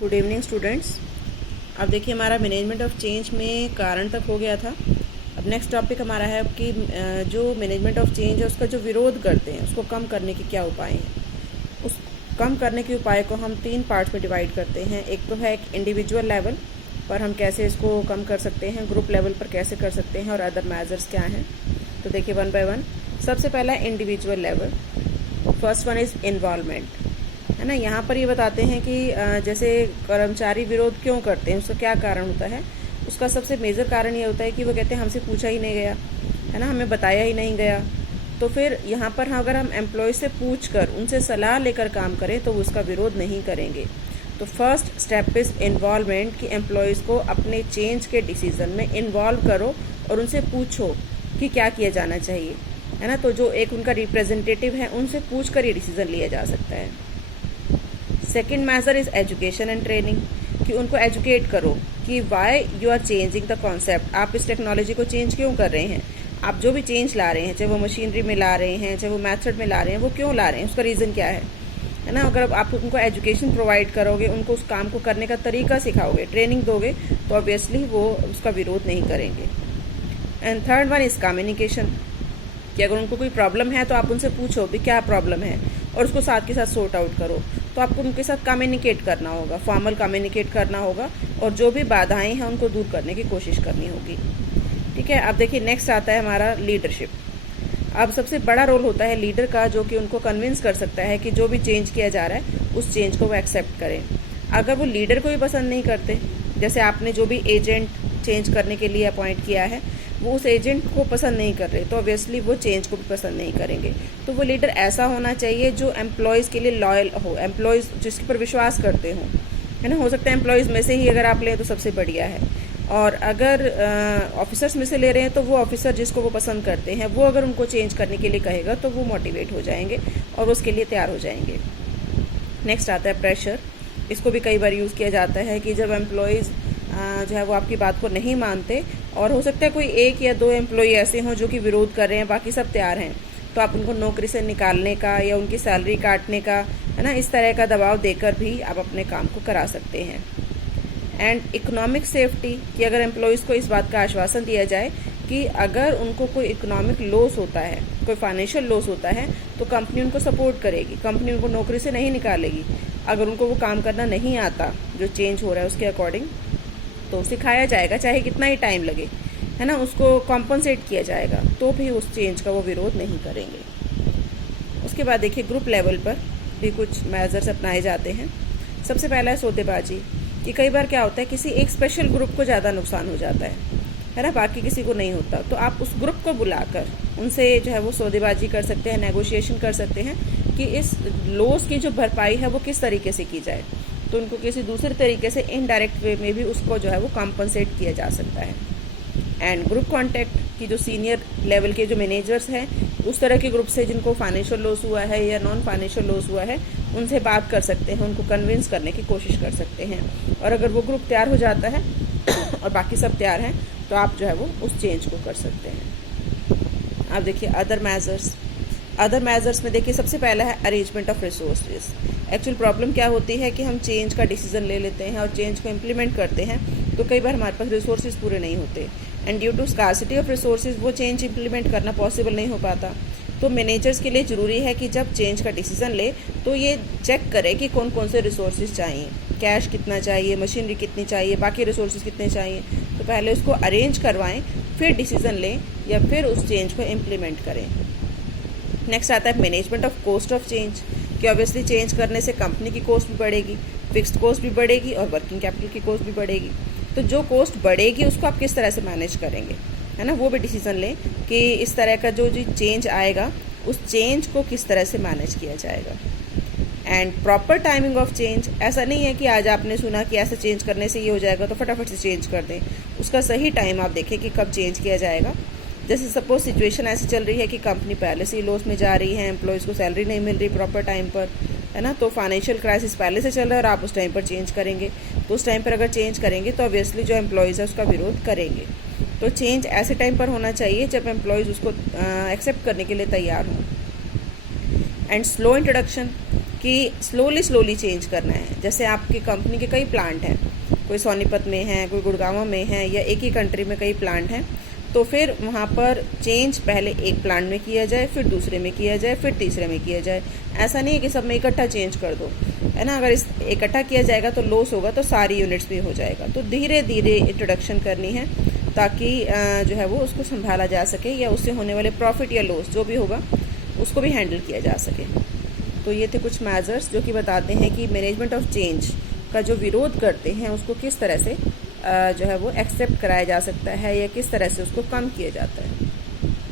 Good evening students. अब देखिए हमारा मैनेजमेंट ऑफ चेंज में कारण तक हो गया था। अब नेक्स्ट टॉपिक हमारा है कि जो मैनेजमेंट ऑफ चेंज है उसका जो विरोध करते हैं उसको कम करने के क्या उपाय हैं। उस कम करने के उपाय को हम 3 पार्ट्स में डिवाइड करते हैं। एक तो है एक इंडिविजुअल लेवल पर हम कैसे इसको कम कर सकते हैं, ग्रुप लेवल पर कैसे कर सकते हैं और अदर मेजर्स क्या हैं। तो देखिए वन बाय वन। सबसे पहला individual level. First one is involvement, है ना। यहाँ पर ये बताते हैं कि जैसे कर्मचारी विरोध क्यों करते हैं, उसका क्या कारण होता है। उसका सबसे मेजर कारण ये होता है कि वो कहते हैं हमसे पूछा ही नहीं गया, है ना, हमें बताया ही नहीं गया। तो फिर यहाँ पर अगर हम एम्प्लॉय से पूछ कर उनसे सलाह लेकर काम करें तो वो उसका विरोध नहीं करेंगे। तो फर्स्ट स्टेप इज़ इन्वॉल्वमेंट, कि एम्प्लॉयज़ को अपने चेंज के डिसीज़न में इन्वॉल्व करो और उनसे पूछो कि क्या किया जाना चाहिए, है ना। तो जो एक उनका रिप्रेजेंटेटिव है उनसे पूछ कर ये डिसीज़न लिया जा सकता है। Second major is education and training, कि उनको एजुकेट करो कि why you are changing the concept, आप इस टेक्नोलॉजी को चेंज क्यों कर रहे हैं। आप जो भी चेंज ला रहे हैं, चाहे वो मशीनरी में ला रहे हैं, चाहे वो मेथड में ला रहे हैं, वो क्यों ला रहे हैं, उसका रीज़न क्या है ना। अगर आप उनको एजुकेशन प्रोवाइड करोगे, उनको उस काम को करने का तरीका सिखाओगे, ट्रेनिंग दोगे, तो ऑब्वियसली वो उसका विरोध नहीं करेंगे। And third one is communication, कि अगर उनको कोई प्रॉब्लम है तो आप उनसे पूछो भी क्या प्रॉब्लम है और उसको साथ के साथ सॉर्ट आउट करो। तो आपको उनके साथ कम्युनिकेट करना होगा, फॉर्मल कम्युनिकेट करना होगा और जो भी बाधाएं हैं उनको दूर करने की कोशिश करनी होगी। ठीक है। अब देखिए नेक्स्ट आता है हमारा लीडरशिप। अब सबसे बड़ा रोल होता है लीडर का, जो कि उनको कन्विंस कर सकता है कि जो भी चेंज किया जा रहा है उस चेंज को वो एक्सेप्ट करें। अगर वो लीडर को भी पसंद नहीं करते, जैसे आपने जो भी एजेंट चेंज करने के लिए अपॉइंट किया है वो उस एजेंट को पसंद नहीं कर रहे, तो ऑब्वियसली वो चेंज को भी पसंद नहीं करेंगे। तो वो लीडर ऐसा होना चाहिए जो एम्प्लॉयज़ के लिए लॉयल हो, एम्प्लॉयज़ जिसके पर विश्वास करते हों, है ना। हो सकता है एम्प्लॉयज़ में से ही अगर आप लें तो सबसे बढ़िया है, और अगर ऑफिसर्स में से ले रहे हैं तो वो ऑफिसर जिसको वो पसंद करते हैं वो अगर उनको चेंज करने के लिए कहेगा तो वो मोटिवेट हो जाएंगे और उसके लिए तैयार हो जाएंगे। नेक्स्ट आता है प्रेशर। इसको भी कई बार यूज़ किया जाता है कि जब एम्प्लॉयज़ जो है वो आपकी बात को नहीं मानते, और हो सकता है कोई 1 या 2 एम्प्लॉय ऐसे हों जो कि विरोध कर रहे हैं, बाकी सब तैयार हैं, तो आप उनको नौकरी से निकालने का या उनकी सैलरी काटने का, है ना, इस तरह का दबाव देकर भी आप अपने काम को करा सकते हैं। एंड इकोनॉमिक सेफ्टी, कि अगर एम्प्लॉयज़ को इस बात का आश्वासन दिया जाए कि अगर उनको कोई इकोनॉमिक लॉस होता है, कोई फाइनेंशियल लॉस होता है, तो कंपनी उनको सपोर्ट करेगी, कंपनी उनको नौकरी से नहीं निकालेगी। अगर उनको वो काम करना नहीं आता जो चेंज हो रहा है उसके अकॉर्डिंग, तो सिखाया जाएगा, चाहे कितना ही टाइम लगे, है ना, उसको कॉम्पनसेट किया जाएगा, तो भी उस चेंज का वो विरोध नहीं करेंगे। उसके बाद देखिए ग्रुप लेवल पर भी कुछ मेजर्स अपनाए जाते हैं। सबसे पहला है सौदेबाजी, कि कई बार क्या होता है किसी एक स्पेशल ग्रुप को ज़्यादा नुकसान हो जाता है ना, बाकी किसी को नहीं होता, तो आप उस ग्रुप को बुलाकर उनसे जो है वो सौदेबाजी कर सकते हैं, नेगोशिएशन कर सकते हैं कि इस लॉस की जो भरपाई है वो किस तरीके से की जाए। तो उनको किसी दूसरे तरीके से इनडायरेक्ट वे में भी उसको जो है वो कॉम्पनसेट किया जा सकता है। एंड ग्रुप कॉन्टैक्ट, की जो सीनियर लेवल के जो मैनेजर्स हैं उस तरह के ग्रुप से जिनको फाइनेंशियल लॉस हुआ है या नॉन फाइनेंशियल लॉस हुआ है उनसे बात कर सकते हैं, उनको कन्विंस करने की कोशिश कर सकते हैं। और अगर वो ग्रुप तैयार हो जाता है और बाकी सब तैयार हैं तो आप जो है वो उस चेंज को कर सकते हैं। आप देखिए अदर मेजर्स। अदर मेजर्स में देखिए सबसे पहला है arrangement of resources. Actual problem क्या होती है कि हम चेंज का डिसीजन ले लेते हैं और चेंज को इम्प्लीमेंट करते हैं, तो कई बार हमारे पास रिसोर्सेज पूरे नहीं होते, and due to scarcity of resources वो चेंज इम्प्लीमेंट करना पॉसिबल नहीं हो पाता। तो मैनेजर्स के लिए ज़रूरी है कि जब चेंज का डिसीजन ले तो ये चेक करे कि कौन कौन से रिसोर्सेज चाहिए, कैश कितना चाहिए, मशीनरी कितनी चाहिए, बाकी रिसोर्सेज कितने चाहिए। तो पहले उसको अरेंज करवाएं, फिर डिसीजन लें या फिर उस चेंज को इम्प्लीमेंट करें। नेक्स्ट आता है management of cost of change, कि ऑब्वियसली चेंज करने से कंपनी की कॉस्ट भी बढ़ेगी, फिक्स्ड कॉस्ट भी बढ़ेगी और वर्किंग कैपिटल की कॉस्ट भी बढ़ेगी। तो जो कॉस्ट बढ़ेगी उसको आप किस तरह से मैनेज करेंगे, है ना, वो भी डिसीजन लें कि इस तरह का जो चेंज आएगा उस चेंज को किस तरह से मैनेज किया जाएगा। And proper timing of change, ऐसा नहीं है कि आज आपने सुना कि ऐसा चेंज करने से ये हो जाएगा तो फटाफट से चेंज कर दें। उसका सही टाइम आप देखें कि कब चेंज किया जाएगा। जैसे सपोज सिचुएशन ऐसी चल रही है कि कंपनी पहले से ही लॉस में जा रही है, एम्प्लॉयज़ को सैलरी नहीं मिल रही प्रॉपर टाइम पर, है ना, तो फाइनेंशियल क्राइसिस पहले से चल रहा है और आप उस टाइम पर चेंज करेंगे, तो उस टाइम पर अगर चेंज करेंगे तो ऑब्वियसली जो एम्प्लॉयज़ है उसका विरोध करेंगे। तो चेंज ऐसे टाइम पर होना चाहिए जब एम्प्लॉयज़ उसको एक्सेप्ट करने के लिए तैयार हों। एंड स्लो इंट्रोडक्शन, कि कि स्लोली स्लोली चेंज करना है। जैसे आपकी कंपनी के कई प्लांट हैं, कोई सोनीपत में है, कोई गुड़गांव में है, या एक ही कंट्री में कई प्लांट हैं, तो फिर वहाँ पर चेंज पहले एक प्लांट में किया जाए, फिर दूसरे में किया जाए, फिर तीसरे में किया जाए। ऐसा नहीं है कि सब में इकट्ठा चेंज कर दो, है ना। अगर इस इकट्ठा किया जाएगा तो लॉस होगा, तो सारी यूनिट्स भी हो जाएगा। तो धीरे धीरे इंट्रोडक्शन करनी है ताकि जो है वो उसको संभाला जा सके, या उससे होने वाले प्रॉफिट या लॉस जो भी होगा उसको भी हैंडल किया जा सके। तो ये थे कुछ मेजर्स जो कि बताते हैं कि मैनेजमेंट ऑफ चेंज का जो विरोध करते हैं उसको किस तरह से जो है वो एक्सेप्ट कराया जा सकता है, या किस तरह से उसको कम किया जाता है।